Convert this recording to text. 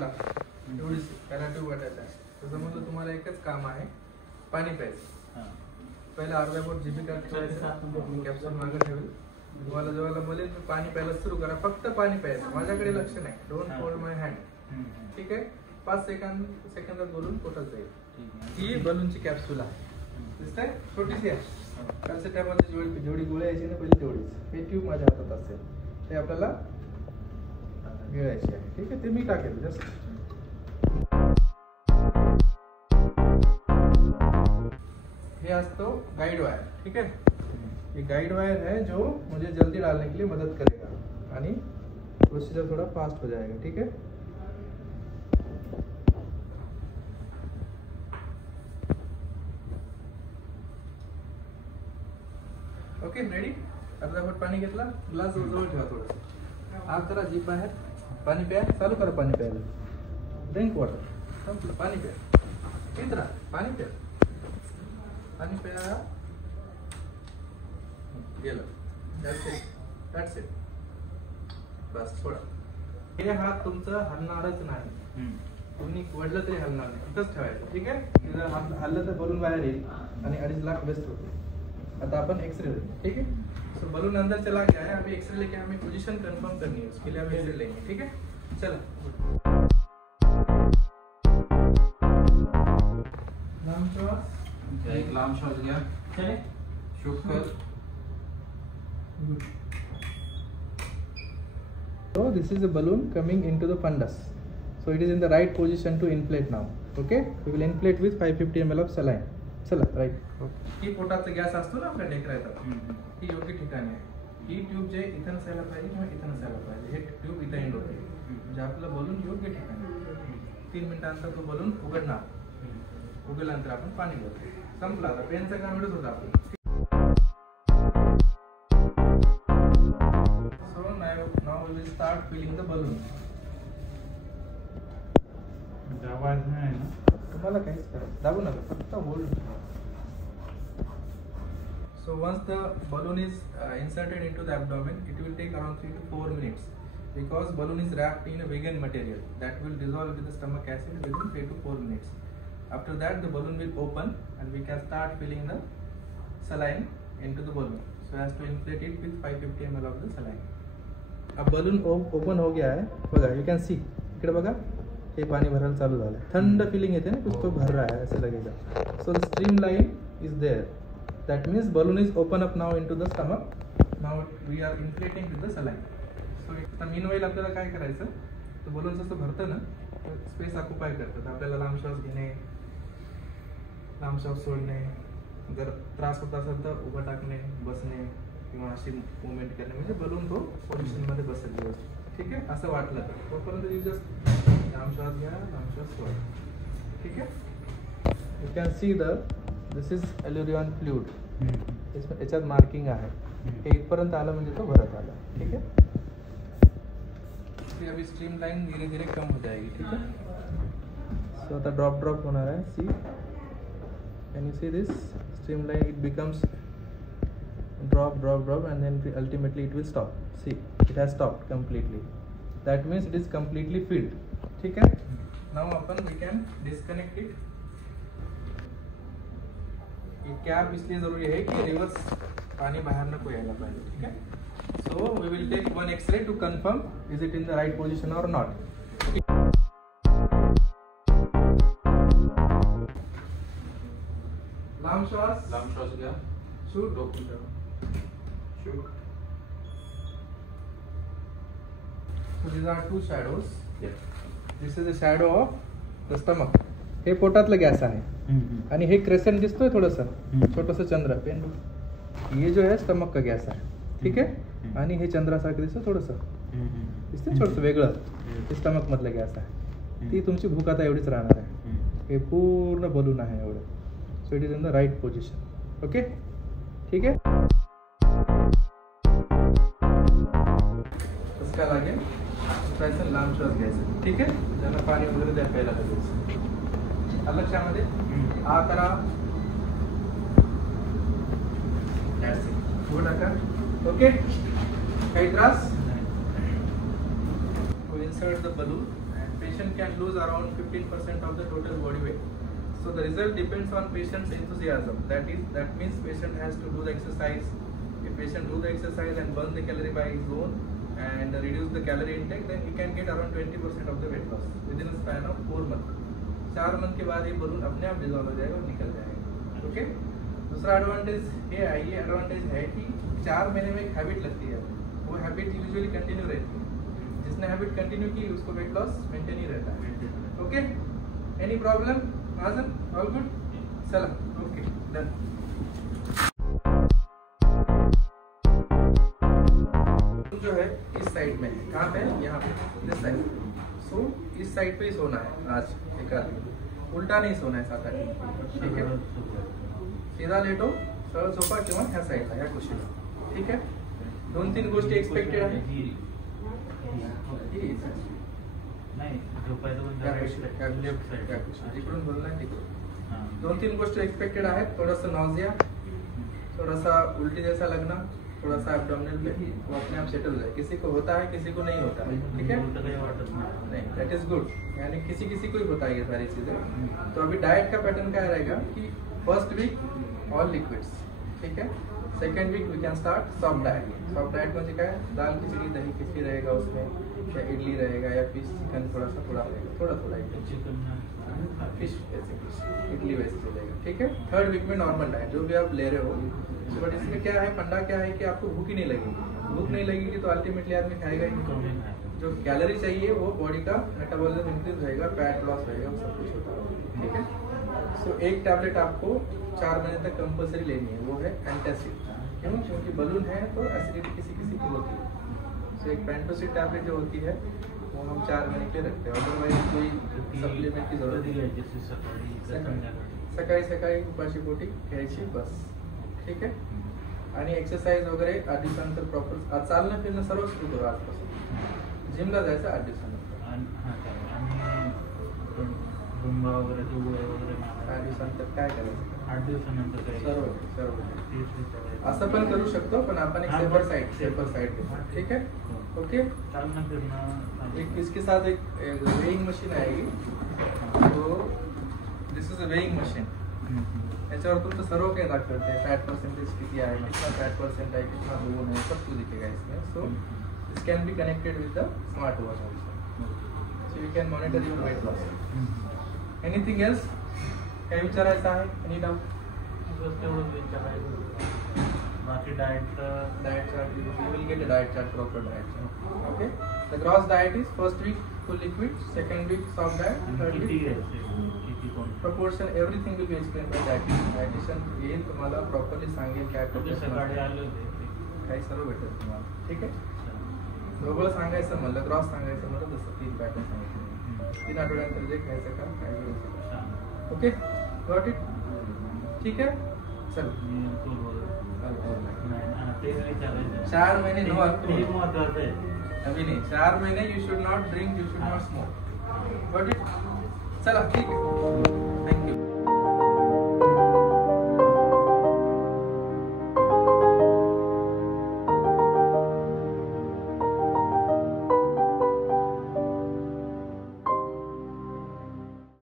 Capsule एवढीच त्याला tube वाटायचं आहे. त्याच्यामध्ये तुम्हाला एकच काम आहे, पाणी प्यायचं. पहिला अर्धा बोट जीबी कॅप्सूल मागे ठेवेल. तुम्हाला जेव्हा बोलेल पाणी प्यायला सुरू करा, फक्त पाणी प्यायचं. माझ्याकडे लक्ष नाही, डोंट होल्ड माय हँड. ठीक आहे, 5 सेकंदात बोलून पोटात जाईल. ही बलूनची कॅप्सूल आहे, दिसतंय, छोटीशी आहे. पॅरासिटामॉलची जेवढी गोळ्या यायची ना पहिले तेवढीच. हे ट्यूब माझ्या हातात असेल, ते आपल्याला गिळायची आहे. ठीक आहे, ते मी टाकेल जस्ट. ये असतो गाइड वायर. ठीक है, ये गाइड वायर है जो मुझे जल्दी डालने के लिए मदद करेगा आणि प्रोसीजर थोड़ा फास्ट हो जाएगा. ठीक है, ओके रेडी. अर्धा घोट पाणी घेतला, ग्लास जवळ ठेवा. थोडं आग करा, जीभ बाहेर. पाणी प्या, चालू करा पाणी प्यायला. Drink water. संपलं, पाणी प्या. पित राहा, पाणी प्या. पाणी प्या. गेलं. That's it. बस सोडा. हे हात तुमचं हलणारच नाही. तुम्ही वडलं तरी हलणार नाही, इथंच ठेवायचं. ठीक आहे, जर हात हल्लं तर बलून बाहेर येईल आणि 2.5 लाख वेस्ट होते. आता अपन एक्सरे लेंगे. ठीक है, सो बलून अंदर चला गया है. अभी एक्सरे लेके हमें पोजीशन कंफर्म करनी है, उसके लिए हम एक्सरे लेंगे. ठीक है, चलो. लांब श्वास, एक लांब श्वास घ्या. चले, शूट कर. So this is a balloon coming into the fundus. So it is in the right position to inflate now. Okay, we will inflate with 550 ml of saline. चला, राईट. ही पोटाचा गॅस असतो ना आपल्या ढेकराचा, ही योग्य ठिकाणी आहे. ही ट्यूब जे इथं नसायला पाहिजे किंवा इथं नसायला पाहिजे. हे ट्यूब इथं एंड होते, म्हणजे आपलं बलून योग्य ठिकाणी. 3 मिनिटांनंतर तो बलून उघडणार. उघडल्यानंतर आपण पाणी भरतो. संपला. आता पेनचं काम एवढंच होतं आपलं. So now we will start filling the balloon. आवाज नाही ना तुम्हाला काहीच करा, दाबू नका, फक्त hold. So once the balloon is inserted into the abdomen, it will take around 3 to 4 minutes because balloon is wrapped in a vegan material that will dissolve with the stomach acid within 3 to 4 minutes. After that, the balloon will open and we can start filling the saline into the balloon so as to inflate it with 550 ml of the saline. अब balloon open हो गया है, बघा, you can see. इकडे बघा, हे पाणी भरायला चालू झालं. थंड फिलिंग येते ना, कुछ तो भर रहा है ऐसे लगेगा. So the streamline is there. That means balloon is open up now into the stomach. Now we are inflating with the saline. So आता meanwhile आपल्याला काय करायचं, तो balloon जसं भरतं ना, स्पेस ऑक्युपाय करतात. आपल्याला लांब श्वास घेणे, लांब श्वास सोडणे, जर त्रास होत असेल तर उभं टाकणे, बसणे किंवा अशी मुवमेंट करणे, म्हणजे बलून तो पोझिशनमध्ये बसेल व्यवस्थित. ठीक आहे, असं वाटलं तर तोपर्यंत यू जस्ट लांब श्वास घ्या, लांब श्वास सोडा. ठीक आहे, you can see this is Allurion fluid. याच्यात मार्किंग आहे. हे इथपर्यंत आलं म्हणजे तो भरत आला. ठीक है, अभी स्ट्रीम लाइन धीरे धीरे कम हो जाएगी. ठीक है, सो आता ड्रॉप होणार आहे. See, can you see this streamline? It becomes drop and then ultimately it will stop. See, it has stopped completely. That means it is completely filled. ठीक है, now upon we can disconnect it. ये cap इसलिए जरूरी है कि reverse पानी बाहर नको यायला पाहिजे. ठीक है, so we will take one X-ray to confirm is it in the right position or not. लांब श्वास घ्या. शूट. रोखून ठेवा. Shoot. So these are two shadows. This is the shadow of the stomach. हे पोटातलं गॅस आहे आणि हे crescent दिसतोय थोडंसं, छोटंसं चंद्र. पेन, ये जो है स्टमक का गॅस आहे. ठीक आहे, आणि हे चंद्रासारखं दिसतं थोडंसं, दिसतं छोटंसं वेगळं, ते स्टमक मधलं गॅस आहे. ती तुमची भूक आता एवढीच राहणार आहे. हे पूर्ण बलून आहे एवढं. So it is in the right position. Okay, ठीक आहे. काय लागेल, उठायचं, लांब श्वास घ्यायचा. ठीक आहे, ज्यांना पाणी वगैरे द्या प्यायला लगेच. लक्षामध्ये आ करा. टाका. ओके, काही त्रास? Insert the balloon. patient can lose around 15% of the total body weight. So the result depends on patient's enthusiasm. That means patient has to do the exercise. If patient do the exercise and burn the calorie by his own and reduce the calorie intake, then he can get around 20% of the weight loss within a span of 4 months. 4 month के बाद ये balloon अपने आप dissolve हो जाएगा और निकल जाएगा. Okay. दूसरा एडवांटेज ये एडवांटेज है कि 4 महीने में एक हैबिट लगती है. वो हैबिट यूजुअली कंटिन्यू रहती है. जिसने हैबिट कंटिन्यू की उसको वेट लॉस मेंटेन ही रहता है. Okay. Any problem? Mazen, all good? Salam. Okay, done. जो है इस साइड में है. कहाँ पे? यहाँ पे. दिस साइड. सो इस साइड पे ही सोना है आज एक आदमी. उल्टा नहीं सोना है साथ आदमी. ठीक है. सीधा लेटो. सरळ सोफा किंवा ह्या साईडला या कुशीला. ठीक आहे. 2-3 गोष्टी एक्सपेक्टेड आहे. नाही इकडून बोलणार तिकडून. 2-3 गोष्टी एक्सपेक्टेड आहेत. थोडासा नॉजिया, थोड़ा उल्टी जैसा लगना, थोड़ा सा एब्डोमिनल पेन, वो अपने आप सेटल हो जाए. किसी को होता है, किसी को नहीं होता है. ठीक है. नहीं, दैट इज गुड. यानी किसी किसी को ही होता है ये सारी चीजें. तो अभी डाइट का पैटर्न क्या रहेगा कि फर्स्ट वीक ऑल लिक्विड्स. ठीक है. Second week we can start soft diet. Soft diet म्हणजे काय? दाल खिचडी, दही खिचडी रहेगा उसमें, या इडली रहेगा, या फिश चिकन थोड़ा रहेगा, थोड़ा फिश इडली वैसे चलेगा. ठीक है. थर्ड वीक में नॉर्मल डाइट जो भी आप ले रहे हो. बट इसमें क्या है, फंडा क्या है कि आपको भूख ही नहीं लगेगी. भूख नहीं लगेगी तो अल्टीमेटली आदमी खाएगा ही नहीं. जो कैलोरी चाहिए वो बॉडी का मेटाबॉलिज्म इंक्रीज रहेगा, फैट लॉस रहेगा, सब कुछ होता है. ठीक है. सो एक टैबलेट आपको 4 महीने तक कंपल्सरी लेनी है. वो है एंटासिड. क्यों? क्योंकि बलून है तो एसिडिटी किसी किसी की होती है. सो एक पेंटोसिड टैबलेट जो होती है वो हम 4 महीने के लिए रखते हैं. अदरवाइज कोई सप्लीमेंट की जरूरत नहीं है. सकाळी उपाशी पोटी घ्यायची बस. ठीक आहे. आणि एक्सरसाइज वगैरे 8 दिवसानंतर प्रॉपर चालणं फिरणं सर्व सुरू करू आजपासून. जिमला जायचं 8 दिवसानंतर. वगैरे 8 दिवसानंतर काय करायचं? 8 दिवसानंतर सर्व असं पण करू शकतो, पण आपण एक सेपर साइड घेतो. ठीक है. ओके. एक इसके साथ एक वेइंग मशीन आएगी. तो दिस इज अ वेइंग मशीन. याच्यावर तुमचं सर्व काही दाखवते हैं. फैट परसेंटेज किती आहे, कितना फैट परसेंट है, कितना लोन है, सब कुछ दिखेगा इसमें. So this can be connected with the smart watch also. So you can monitor your weight loss. Anything else? काही विचारायचं आहे? Any doubt? बाकी diet chart, you will get a diet chart, proper diet chart. Okay. The gross diet is first week full liquid, second week soft diet, third week proportion, everything will be explained by dietitian. येईल तुम्हाला properly सांगेल काय सकाळी आले होते काही सर्व भेटेल तुम्हाला. ठीक आहे. दोघं सांगायचं म्हणलं, ग्रॉस सांगायचं म्हणलं तसं 3 पॅटर्न सांगितले. 3 आठवड्यानंतर जे खायचं का काय करायचं. ओके. Got it. ठीक है. चल 4 महीने नो अल्कोहल. अभी नहीं. 4 महीने you should not drink, you should not smoke. Got it. चला ठीक है. Thank you.